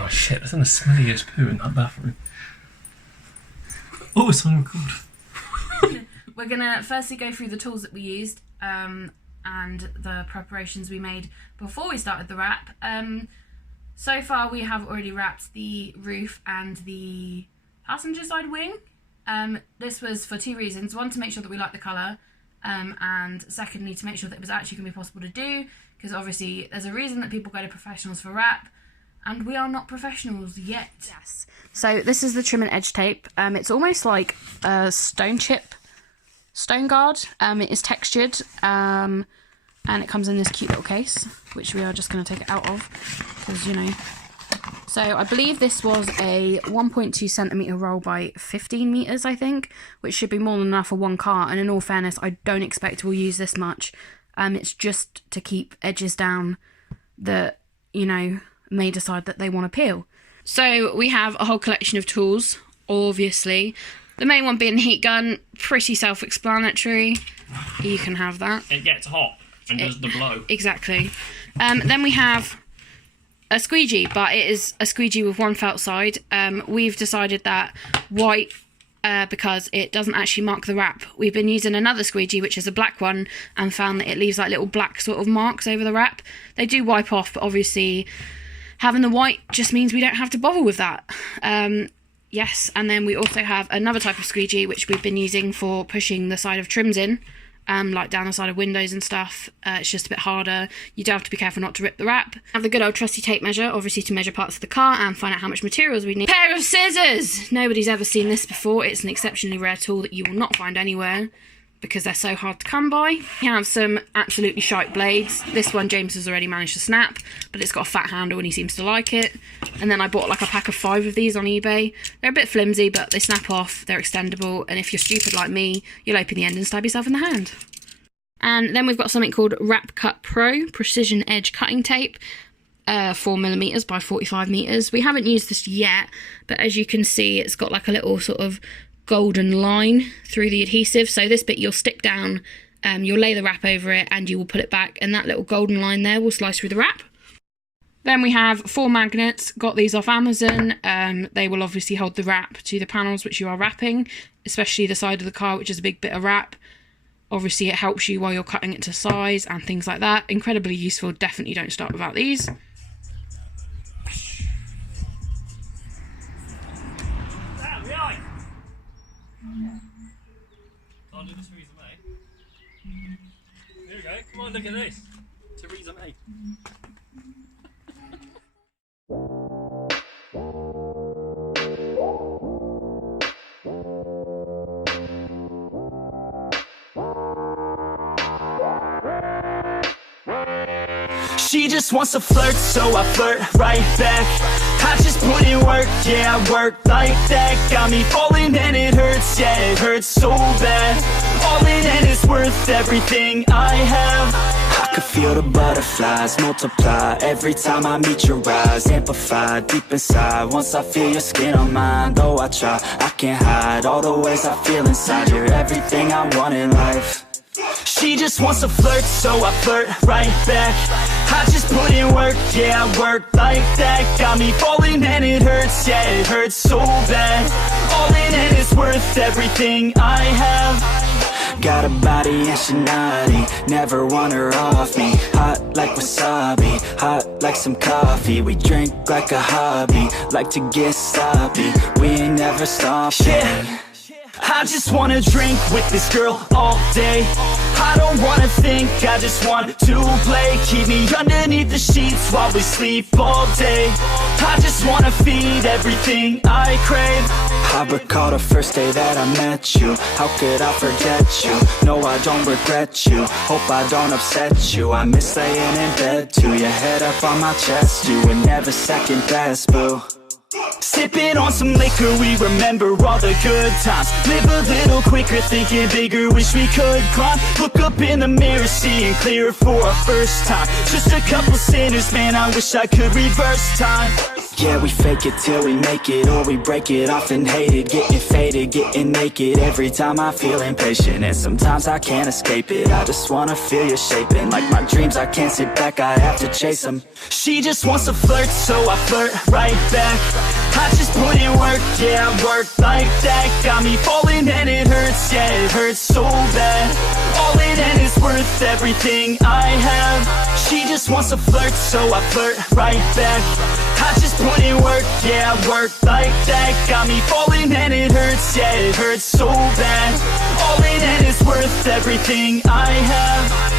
Oh shit, there's the smelliest poo in that bathroom. Oh, it's on record. We're gonna firstly go through the tools that we used and the preparations we made before we started the wrap. So far we have already wrapped the roof and the passenger side wing. This was for two reasons. One, to make sure that we like the colour, and secondly, to make sure that it was actually going to be possible to do, because obviously there's a reason that people go to professionals for wrap, and we are not professionals yet. Yes. So this is the trim and edge tape. It's almost like a stone guard. It is textured, and it comes in this cute little case, which we are just going to take it out of, because, you know. So I believe this was a 1.2 centimetre roll by 15 metres, I think, which should be more than enough for one car. And in all fairness, I don't expect we'll use this much. It's just to keep edges down that, you know, may decide that they want to peel. So we have a whole collection of tools, obviously. The main one being the heat gun, pretty self-explanatory. You can have that. It gets hot and does the blow. Exactly. Then we have a squeegee, but it is a squeegee with one felt side. We've decided that white, because it doesn't actually mark the wrap. We've been using another squeegee, which is a black one, and found that it leaves like little black sort of marks over the wrap. They do wipe off, but obviously having the white just means we don't have to bother with that. Yes, and then we also have another type of squeegee, which we've been using for pushing the side of trims in. Like down the side of windows and stuff. It's just a bit harder. You do have to be careful not to rip the wrap. Have the good old trusty tape measure, obviously to measure parts of the car and find out how much materials we need. Pair of scissors! Nobody's ever seen this before. It's an exceptionally rare tool that you will not find anywhere because they're so hard to come by. You have some absolutely shite blades. This one James has already managed to snap, but it's got a fat handle and he seems to like it. And then I bought like a pack of 5 of these on eBay. They're a bit flimsy, but they snap off, they're extendable, and if you're stupid like me, you'll open the end and stab yourself in the hand. And then we've got something called Wrap Cut Pro Precision Edge Cutting Tape, 4mm by 45mm. We haven't used this yet, but as you can see, it's got like a little sort of golden line through the adhesive. So this bit you'll stick down, you'll lay the wrap over it, and you will put it back, and that little golden line there will slice through the wrap. Then we have 4 magnets, got these off Amazon. They will obviously hold the wrap to the panels which you are wrapping, especially the side of the car, which is a big bit of wrap. Obviously it helps you while you're cutting it to size and things like that. Incredibly useful, definitely don't start without these. I'll do the Theresa May. Here we go, come on, look at this. Theresa May. She just wants to flirt, so I flirt right back. I just put in work, yeah, I work like that. Got me falling and it hurts, yeah, it hurts so bad. All in and it's worth everything I have. I could feel the butterflies multiply every time I meet your eyes. Amplify deep inside once I feel your skin on mine. Though I try, I can't hide all the ways I feel inside. You're everything I want in life. She just wants to flirt, so I flirt right back. I just put in work, yeah, I work like that. Got me falling and it hurts, yeah, it hurts so bad. All in and it's worth everything I have. Got a body and she naughty, never want her off me. Hot like wasabi, hot like some coffee. We drink like a hobby, like to get sloppy. We ain't never stopping. Yeah. I just wanna drink with this girl all day. I don't wanna think, I just want to play. Keep me underneath the sheets while we sleep all day. I just wanna feed everything I crave. I recall the first day that I met you. How could I forget you? No, I don't regret you. Hope I don't upset you. I miss laying in bed too. Your head up on my chest, you were never second best, boo. Sipping on some liquor, we remember all the good times. Live a little quicker, thinking bigger, wish we could climb. Look up in the mirror, seeing clearer for our first time. Just a couple sinners, man, I wish I could reverse time. Yeah, we fake it till we make it, or we break it off and hate it. Getting faded, getting naked, every time I feel impatient. And sometimes I can't escape it, I just wanna feel you shaping. Like my dreams, I can't sit back, I have to chase them. She just wants to flirt, so I flirt right back. I just put in work, yeah, I work like that. Got me falling and it hurts, yeah, it hurts so bad. All in and it's worth everything I have. She just wants to flirt, so I flirt right back. I just put in work, yeah, I work like that. Got me falling and it hurts, yeah, it hurts so bad. All in and it's worth everything I have.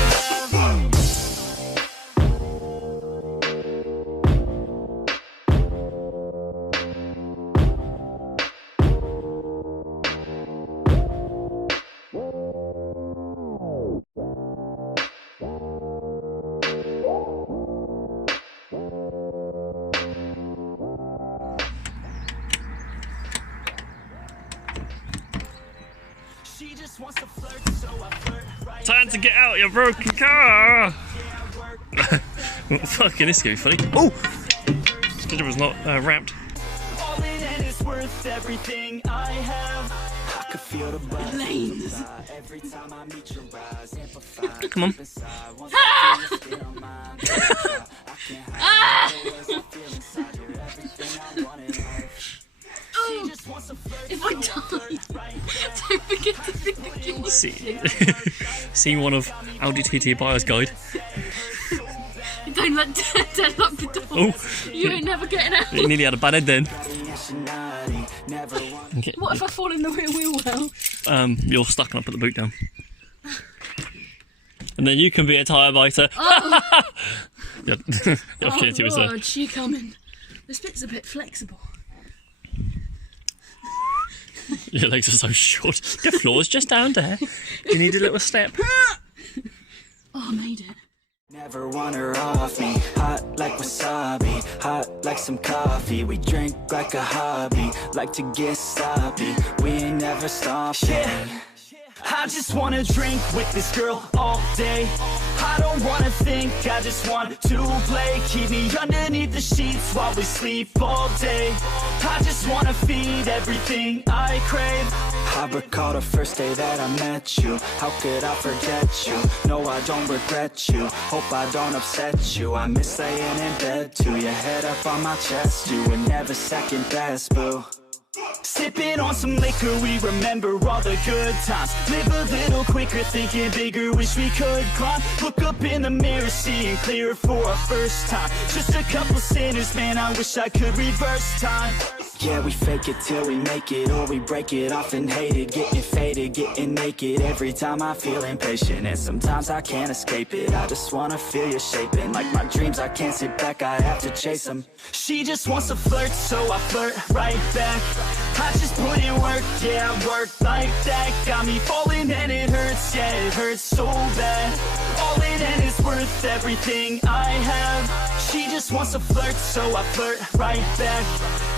Time to get out your broken car! Fucking, this is gonna be funny. Oh! Squeegee was not wrapped. Lanes. Come on. If I die, don't forget to think again. Scene 1 of Audi TT buyer's guide. Don't let Dad lock the door. Oh, You ain't never getting out. you nearly had a bad head then. Okay. What if I fall in the rear wheel well? You're stuck and I put the boot down. And then you can be a tyre biter. Oh, The opportunity was there. Lord, she coming. This bit's a bit flexible. Your legs are so short. The floor's just down there. You need a little step. Oh, I made it. Never want her off me, hot like wasabi, hot like some coffee. We drink like a hobby, like to get sloppy. We ain't never stopping. Yeah. I just wanna drink with this girl all day. I don't wanna think, I just want to play. Keep me underneath the sheets while we sleep all day. I just wanna feed everything I crave. I recall the first day that I met you. How could I forget you? No, I don't regret you. Hope I don't upset you. I miss laying in bed too. Your head up on my chest. You were never second best, boo. Sipping on some liquor, we remember all the good times. Live a little quicker, thinking bigger, wish we could climb. Look up in the mirror, seeing clearer for our first time. Just a couple sinners, man, I wish I could reverse time. Yeah, we fake it till we make it, or we break it off and hate it. Getting faded, getting naked, every time I feel impatient. And sometimes I can't escape it, I just wanna feel you shaping. Like my dreams, I can't sit back, I have to chase them. She just wants to flirt, so I flirt right back. I just put in work, yeah, I work like that. Got me falling and it hurts, yeah, it hurts so bad. All in and it's worth everything I have. She just wants to flirt, so I flirt right back.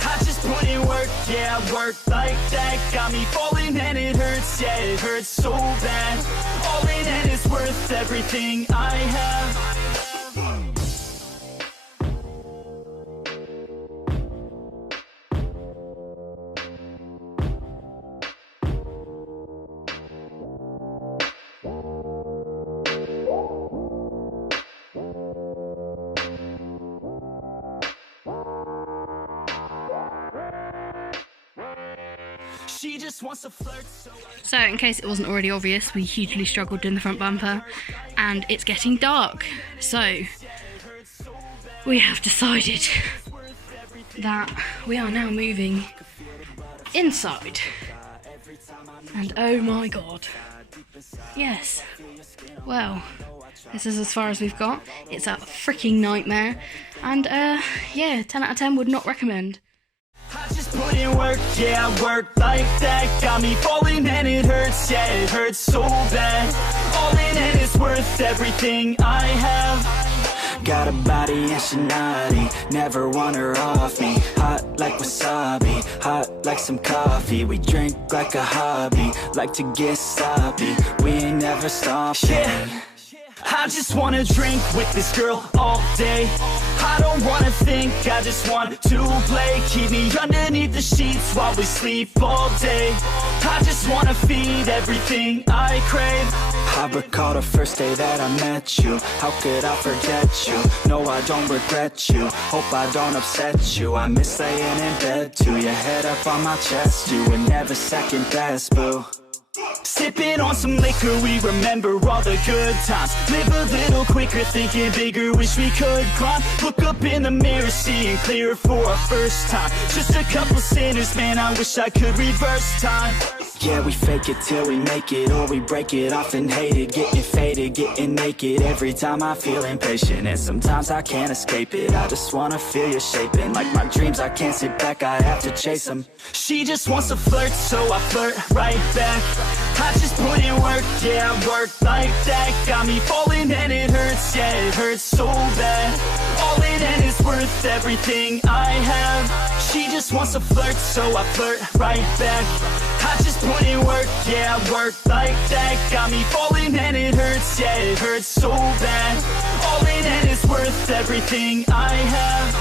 I just put in work, yeah, I work like that. Got me falling and it hurts, yeah, it hurts so bad. All in and it's worth everything I have. She just wants to flirt, So, in case it wasn't already obvious, we hugely struggled in the front bumper, and it's getting dark. So, we have decided that we are now moving inside. And oh my god. Yes. Well, this is as far as we've got. It's a freaking nightmare. And, yeah, 10 out of 10 would not recommend. I just put in work, yeah, I work like that. Got me falling and it hurts, yeah, it hurts so bad. All in and it's worth everything I have. Got a body and she naughty, never want her off me. Hot like wasabi, hot like some coffee. We drink like a hobby, like to get sloppy. We ain't never stopping. Yeah. I just wanna drink with this girl all day. I don't wanna think, I just want to play. Keep me underneath the sheets while we sleep all day. I just wanna feed everything I crave. I recall the first day that I met you. How could I forget you? No, I don't regret you. Hope I don't upset you. I miss laying in bed too. Your head up on my chest. You were never second best, boo. Sipping on some liquor, we remember all the good times. Live a little quicker, thinking bigger, wish we could climb. Look up in the mirror, seeing clearer for our first time. Just a couple sinners, man, I wish I could reverse time. Yeah, we fake it till we make it, or we break it off and hate it. Getting faded, getting naked, every time I feel impatient. And sometimes I can't escape it, I just wanna feel you shaping. Like my dreams, I can't sit back, I have to chase them. She just wants to flirt, so I flirt right back. I just put in work, yeah, I work like that. Got me falling and it hurts, yeah, it hurts so bad. All in and it's worth everything I have. She just wants to flirt, so I flirt right back. I just put in work, yeah, I work like that. Got me falling and it hurts, yeah, it hurts so bad. All in and it's worth everything I have.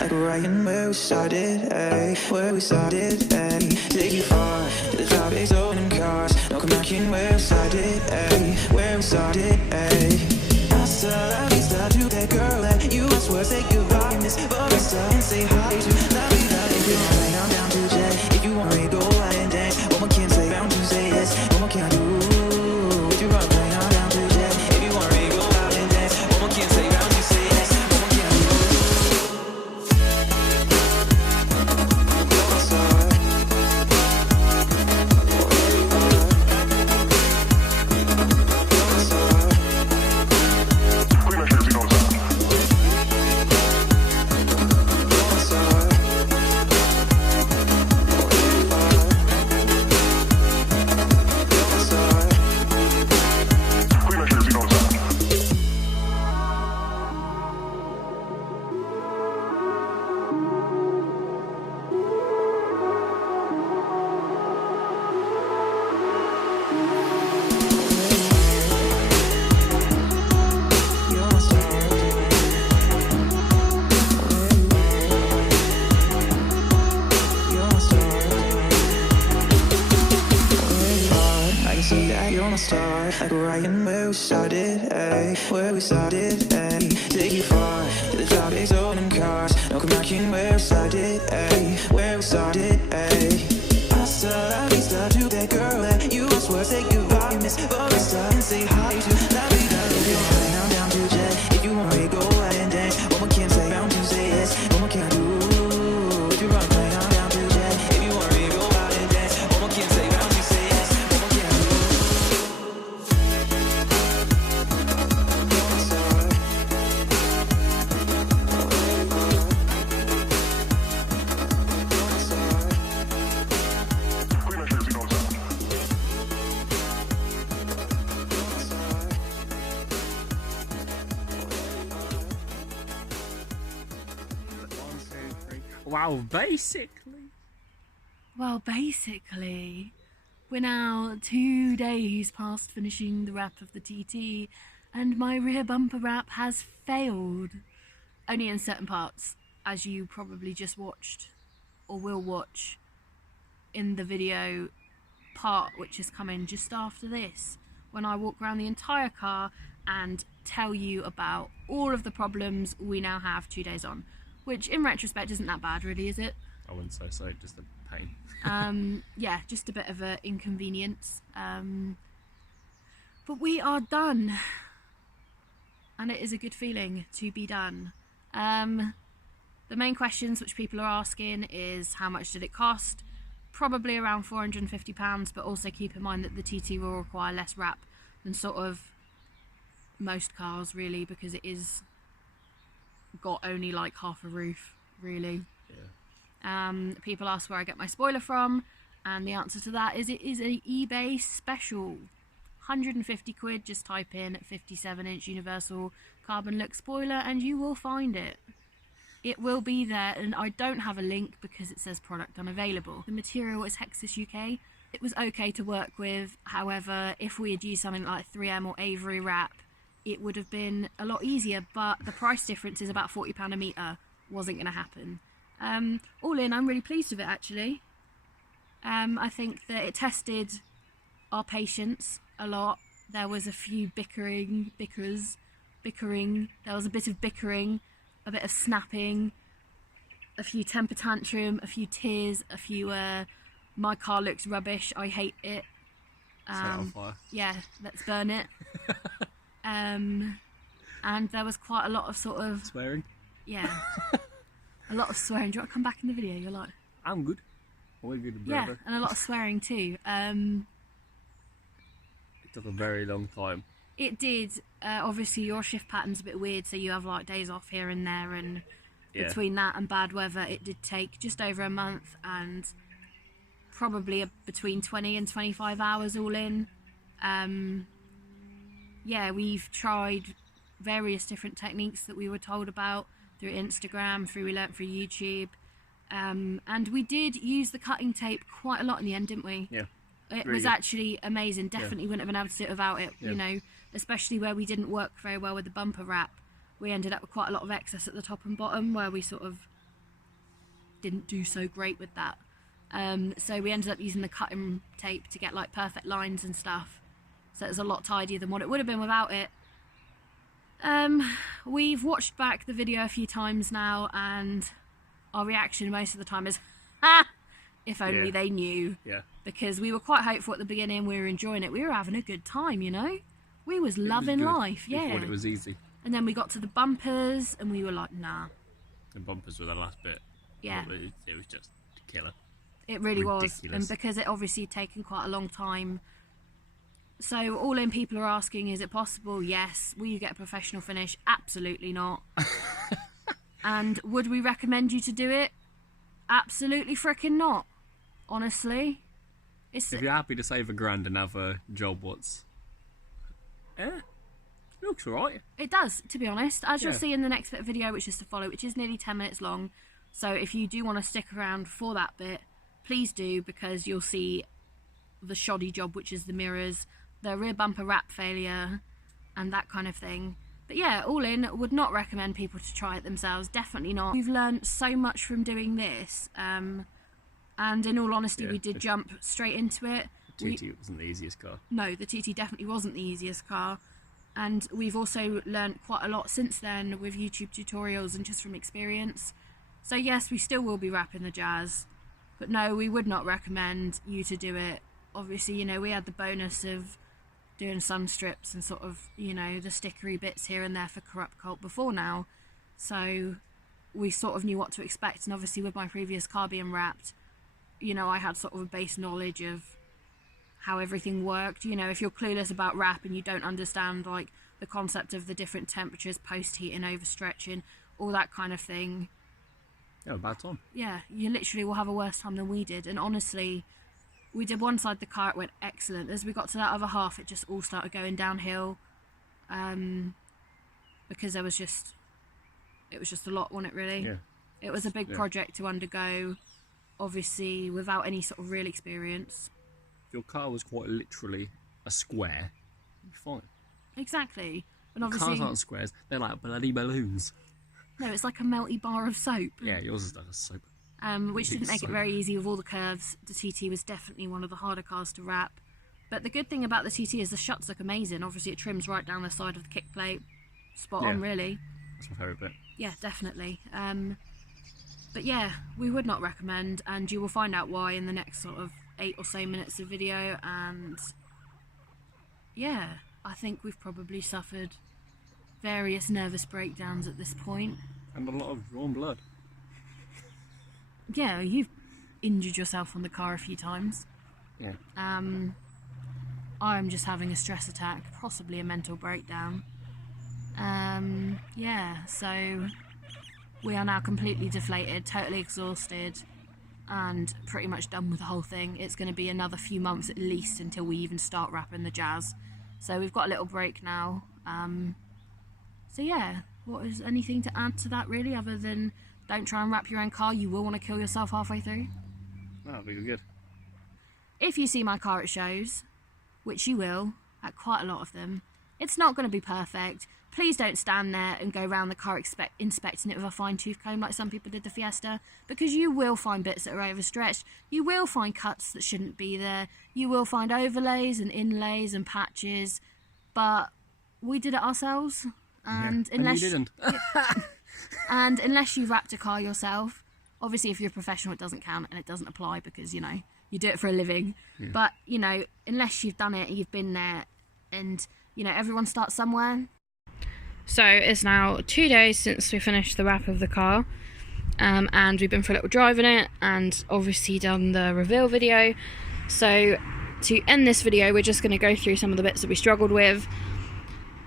Like right in where we started, ayy, where we started, ayy. Take you far, to the tropics, opening cars. No come back in where we started, ayy, where we started, ayy. Hasta la vista to that girl that you I swear say goodbye, Miss Barista, and say hi to la vida. If you want right, I'm down to jet. If you want me, go out and dance. What more can I say, bound to say yes. What more can I do? If you want right, I'm down to jet. If you want me, go out and dance. What more can I say, bound to say yes. What more can I do? Like right in where we started, ayy, where we started, ayy. Take you far, to the tropics, opening cars. No come back in where we started, ayy, where we started, ayy. Hasta la vista to that girl that you I swear say goodbye, Miss Barista, and say hi to la vida. If you want right, I'm down to jet. If you want me, go out and dance. What more can I say, bound to say yes. What more can I do? If you want right, I'm down to jet. If you want me, go out and dance. What more can I say, bound to say yes. What more can I do? Well, basically, we're now 2 days past finishing the wrap of the TT, and my rear bumper wrap has failed. Only in certain parts, as you probably just watched, or will watch, in the video part which is coming just after this, when I walk around the entire car and tell you about all of the problems we now have 2 days on. Which, in retrospect, isn't that bad, really, is it? I wouldn't say so, just a pain. Yeah, just a bit of an inconvenience. But we are done. And it is a good feeling to be done. The main questions which people are asking is how much did it cost? Probably around £450, but also keep in mind that the TT will require less wrap than sort of most cars, really, because it is got only like half a roof, really. Yeah. People ask where I get my spoiler from, and the answer to that is it is a eBay special. 150 quid, just type in 57-inch universal carbon look spoiler and you will find it. It will be there, and I don't have a link because it says product unavailable. The material is Hexus UK. It was okay to work with, however, if we had used something like 3M or Avery wrap, it would have been a lot easier, but the price difference is about £40 a metre. Wasn't going to happen. All in, I'm really pleased with it, actually. I think that it tested our patience a lot. There was a few bickering. There was a bit of bickering, a bit of snapping, a few temper tantrum, a few tears, a few my car looks rubbish, I hate it. Set it on fire. Yeah, let's burn it. And there was quite a lot of sort of Swearing? Yeah. A lot of swearing. Do you want to come back in the video? You're like, I'm good. We're good, yeah, brother. and a lot of swearing too. It took a very long time. It did. Obviously, your shift pattern's a bit weird, so you have like days off here and there, and between that and bad weather, it did take just over a month and probably between 20 and 25 hours all in. Yeah, we've tried various different techniques that we were told about through Instagram, we learnt through YouTube, and we did use the cutting tape quite a lot in the end, didn't we? Yeah. It really was good. actually amazing. Definitely wouldn't have been able to do it without it, you know, especially where we didn't work very well with the bumper wrap. We ended up with quite a lot of excess at the top and bottom where we sort of didn't do so great with that. So we ended up using the cutting tape to get like perfect lines and stuff. So it was a lot tidier than what it would have been without it. We've watched back the video a few times now, and our reaction most of the time is, ha! If only they knew. Yeah. Because we were quite hopeful at the beginning, we were enjoying it, we were having a good time, you know? We was loving life, We thought it was easy. And then we got to the bumpers, and we were like, nah. The bumpers were the last bit. Yeah. It was just killer. It really was. Ridiculous. And because it obviously taken quite a long time. So all in, people are asking, is it possible? Yes. Will you get a professional finish? Absolutely not. And would we recommend you to do it? Absolutely frickin' not. Honestly. If you're happy to save £1,000 and have a job, it looks alright. It does, to be honest. As you'll Yeah. see in the next bit of video, which is to follow, which is nearly 10 minutes long. So if you do want to stick around for that bit, please do, because you'll see the shoddy job, which is the mirrors, the rear bumper wrap failure, and that kind of thing. But yeah, all in, would not recommend people to try it themselves. Definitely not. We've learned so much from doing this. And in all honesty, we did jump straight into it. The TT wasn't the easiest car. No, the TT definitely wasn't the easiest car. And we've also learnt quite a lot since then with YouTube tutorials and just from experience. So yes, we still will be wrapping the Jazz. But no, we would not recommend you to do it. Obviously, you know, we had the bonus of doing sun strips and sort of, you know, the stickery bits here and there for Corrupt Cult before now. So we sort of knew what to expect. And obviously with my previous car being wrapped, you know, I had sort of a base knowledge of how everything worked. You know, if you're clueless about wrap and you don't understand like the concept of the different temperatures, post-heating, overstretching, all that kind of thing. Yeah, bad time. Yeah, you literally will have a worse time than we did. And honestly, we did one side of the car, it went excellent. As we got to that other half, it just all started going downhill. Because it was just a lot, wasn't it, really? Yeah. It was a big project to undergo, obviously, without any sort of real experience. If your car was quite literally a square, you'd be fine. Exactly. And obviously, Cars aren't squares, they're like bloody balloons. no, it's like a melty bar of soap. Yeah, yours is like a soap. Which didn't make it very easy with all the curves. The TT was definitely one of the harder cars to wrap. But the good thing about the TT is the shuts look amazing. Obviously, it trims right down the side of the kick plate. Spot on, really. That's my favourite bit. Yeah, definitely. But yeah, we would not recommend, and you will find out why in the next sort of 8 or so minutes of video. And yeah, I think we've probably suffered various nervous breakdowns at this point. And a lot of drawn blood. Yeah, you've injured yourself on the car a few times. Yeah. I'm just having a stress attack, possibly a mental breakdown. Yeah, so we are now completely deflated, totally exhausted, and pretty much done with the whole thing. It's going to be another few months at least until we even start wrapping the jazz. So we've got a little break now. So yeah, what is anything to add to that really, other than don't try and wrap your own car, you will want to kill yourself halfway through. That'll be good. If you see my car at shows, which you will, at quite a lot of them, it's not going to be perfect. Please don't stand there and go around the car inspecting it with a fine-tooth comb like some people did the Fiesta, because you will find bits that are overstretched. You will find cuts that shouldn't be there. You will find overlays and inlays and patches, but we did it ourselves. And yeah, unless and you didn't. and unless you wrapped a car yourself, obviously if you're a professional it doesn't count and it doesn't apply because, you know, you do it for a living. Yeah. But, you know, unless you've done it, you've been there, and, you know, everyone starts somewhere. So it's now 2 days since we finished the wrap of the car, and we've been for a little drive in it and obviously done the reveal video. So to end this video, we're just going to go through some of the bits that we struggled with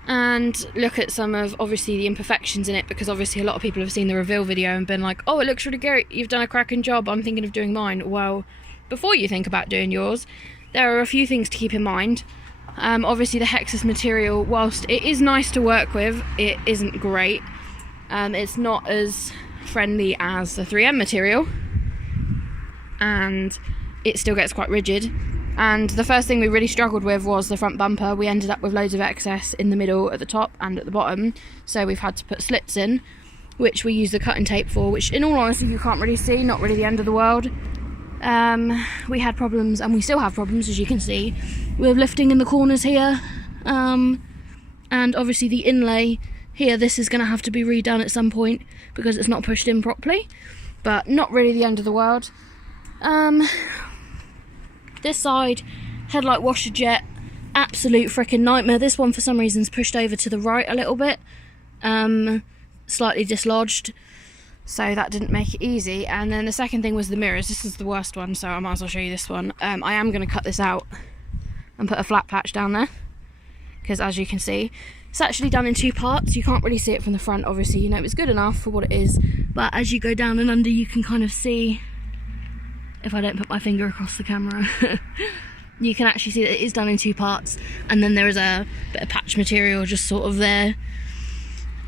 and look at some of obviously the imperfections in it, because obviously a lot of people have seen the reveal video and been like, oh, it looks really great, you've done a cracking job, I'm thinking of doing mine. Well, before you think about doing yours, there are a few things to keep in mind. Obviously the Hexus material, whilst it is nice to work with, it isn't great. It's not as friendly as the 3M material, and it still gets quite rigid. And the first thing we really struggled with was the front bumper. We ended up with loads of excess in the middle, at the top and at the bottom, so we've had to put slits in, which we use the cutting tape for, which in all honesty you can't really see, not really the end of the world. We had problems, and we still have problems, as you can see, with lifting in the corners here, and obviously the inlay here, this is going to have to be redone at some point because it's not pushed in properly, but not really the end of the world. This side, headlight washer jet, absolute freaking nightmare. This one for some reason is pushed over to the right a little bit, slightly dislodged, so that didn't make it easy. And then the second thing was the mirrors. This is the worst one, so I might as well show you this one. I am going to cut this out and put a flat patch down there, because as you can see, it's actually done in 2 parts. You can't really see it from the front, obviously, you know, it's good enough for what it is, but as you go down and under, you can kind of see, if I don't put my finger across the camera, you can actually see that it is done in 2 parts, and then there is a bit of patch material just sort of there.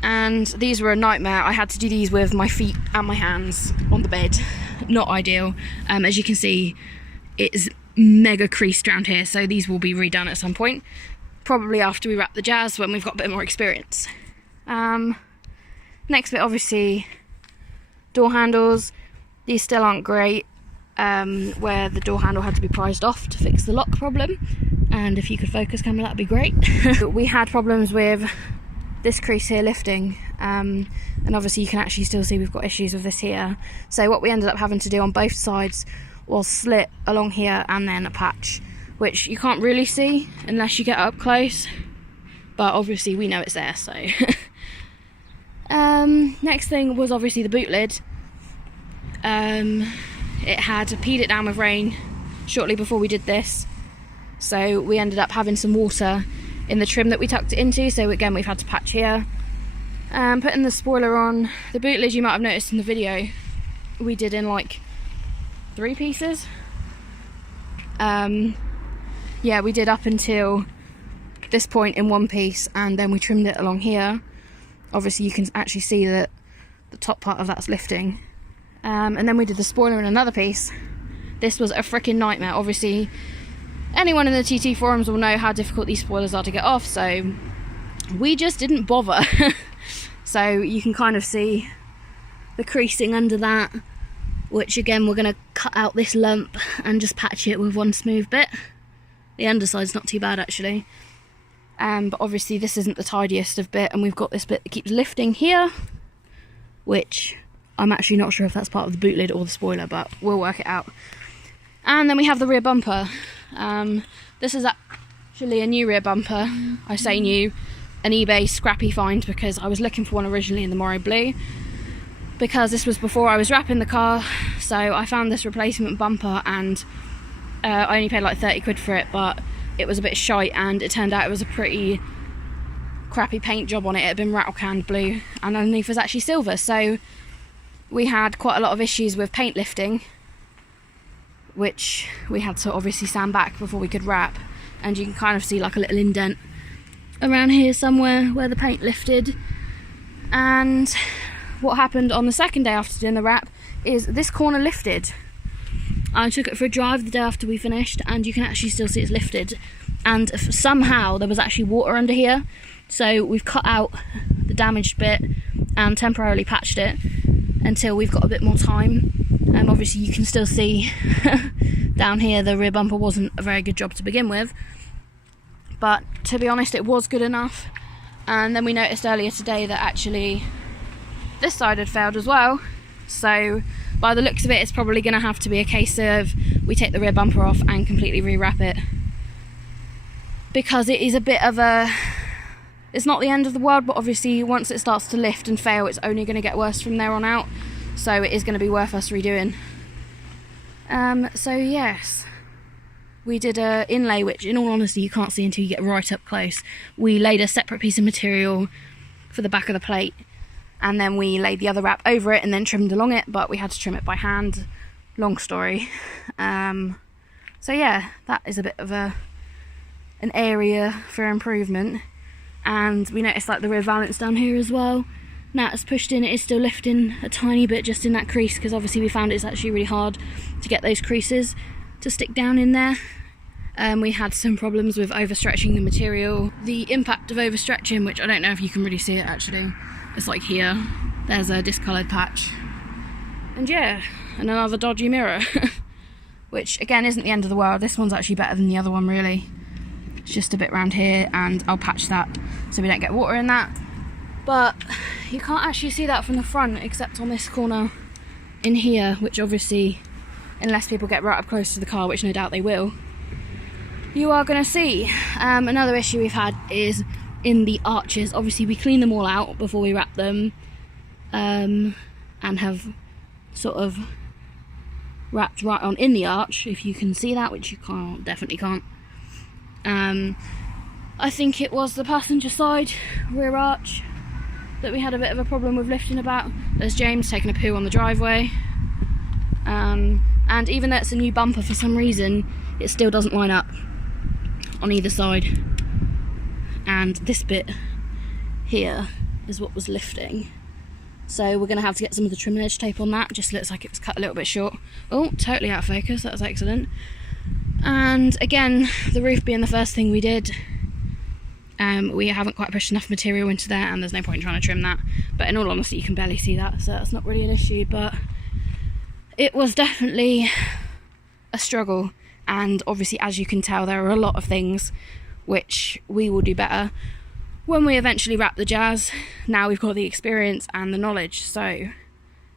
And these were a nightmare. I had to do these with my feet and my hands on the bed. Not ideal. As you can see, it's mega creased around here, so these will be redone at some point, probably after we wrap the jazz, when we've got a bit more experience. Next bit, obviously, door handles. These still aren't great, where the door handle had to be prized off to fix the lock problem, and if you could focus camera, that'd be great. We had problems with this crease here lifting, and obviously you can actually still see we've got issues with this here. So what we ended up having to do on both sides was slit along here and then a patch, which you can't really see unless you get up close, but obviously we know it's there. So next thing was obviously the boot lid. It had peed it down with rain shortly before we did this, so we ended up having some water in the trim that we tucked it into, so again we've had to patch here. Putting the spoiler on, the boot lid, you might have noticed in the video, we did in like 3 pieces. Yeah, we did up until this point in 1 piece, and then we trimmed it along here. Obviously you can actually see that the top part of that's lifting. And then we did the spoiler in another piece. This was a freaking nightmare. Obviously anyone in the TT forums will know how difficult these spoilers are to get off, so we just didn't bother. So you can kind of see the creasing under that, which again we're going to cut out this lump and just patch it with one smooth bit. The underside's not too bad actually, but obviously this isn't the tidiest of bit, and we've got this bit that keeps lifting here, which I'm actually not sure if that's part of the boot lid or the spoiler, but we'll work it out. And then we have the rear bumper. This is actually a new rear bumper. I say new, an eBay scrappy find, because I was looking for one originally in the Moro blue, because this was before I was wrapping the car, so I found this replacement bumper, and I only paid like 30 quid for it, but it was a bit shite, and it turned out it was a pretty crappy paint job on it. It had been rattle canned blue, and underneath was actually silver, so we had quite a lot of issues with paint lifting, which we had to obviously sand back before we could wrap, and you can kind of see like a little indent around here somewhere where the paint lifted. And what happened on the second day after doing the wrap is this corner lifted. I took it for a drive the day after we finished, and you can actually still see it's lifted, and somehow there was actually water under here, so we've cut out the damaged bit and temporarily patched it until we've got a bit more time. Obviously you can still see down here the rear bumper wasn't a very good job to begin with, but to be honest it was good enough. And then we noticed earlier today that actually this side had failed as well, so by the looks of it it's probably going to have to be a case of we take the rear bumper off and completely rewrap it, because it is a bit of a, it's not the end of the world, but obviously once it starts to lift and fail it's only going to get worse from there on out, so it is going to be worth us redoing. So yes, we did a inlay, which in all honesty you can't see until you get right up close. We laid a separate piece of material for the back of the plate, and then we laid the other wrap over it and then trimmed along it, but we had to trim it by hand. Long story. So yeah, that is a bit of an area for improvement. And we noticed like the rear valance down here as well. Now it's pushed in, it is still lifting a tiny bit just in that crease, because obviously we found it's actually really hard to get those creases to stick down in there. We had some problems with overstretching the material. The impact of overstretching, which I don't know if you can really see it actually, it's like here, there's a discoloured patch. And yeah, and another dodgy mirror, which again isn't the end of the world. This one's actually better than the other one really. It's just a bit round here, and I'll patch that so we don't get water in that. But you can't actually see that from the front except on this corner in here, which obviously, unless people get right up close to the car, which no doubt they will, you are going to see. Another issue we've had is in the arches. Obviously we clean them all out before we wrap them, and have sort of wrapped right on in the arch, if you can see that, which you can't, definitely can't. I think it was the passenger side rear arch that we had a bit of a problem with lifting about. There's James taking a poo on the driveway, and even though it's a new bumper, for some reason it still doesn't line up on either side, and this bit here is what was lifting, so we're going to have to get some of the trim edge tape on that. Just looks like it was cut a little bit short. Oh, totally out of focus, that was excellent. And again, the roof being the first thing we did, we haven't quite pushed enough material into there, and there's no point in trying to trim that, but in all honesty you can barely see that, so that's not really an issue. But it was definitely a struggle, and obviously as you can tell there are a lot of things which we will do better when we eventually wrap the Jazz. Now we've got the experience and the knowledge, so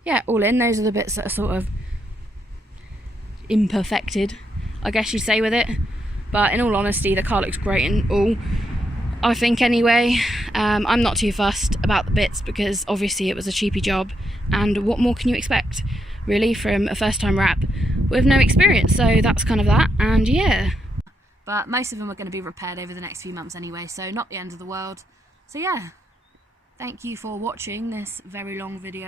yeah, all in, those are the bits that are sort of imperfected, I guess you'd say, with it. But in all honesty the car looks great and all, I think anyway. I'm not too fussed about the bits, because obviously it was a cheapy job, and what more can you expect really from a first time wrap with no experience? So that's kind of that, and yeah. But most of them are going to be repaired over the next few months anyway, so not the end of the world. So yeah, thank you for watching this very long video.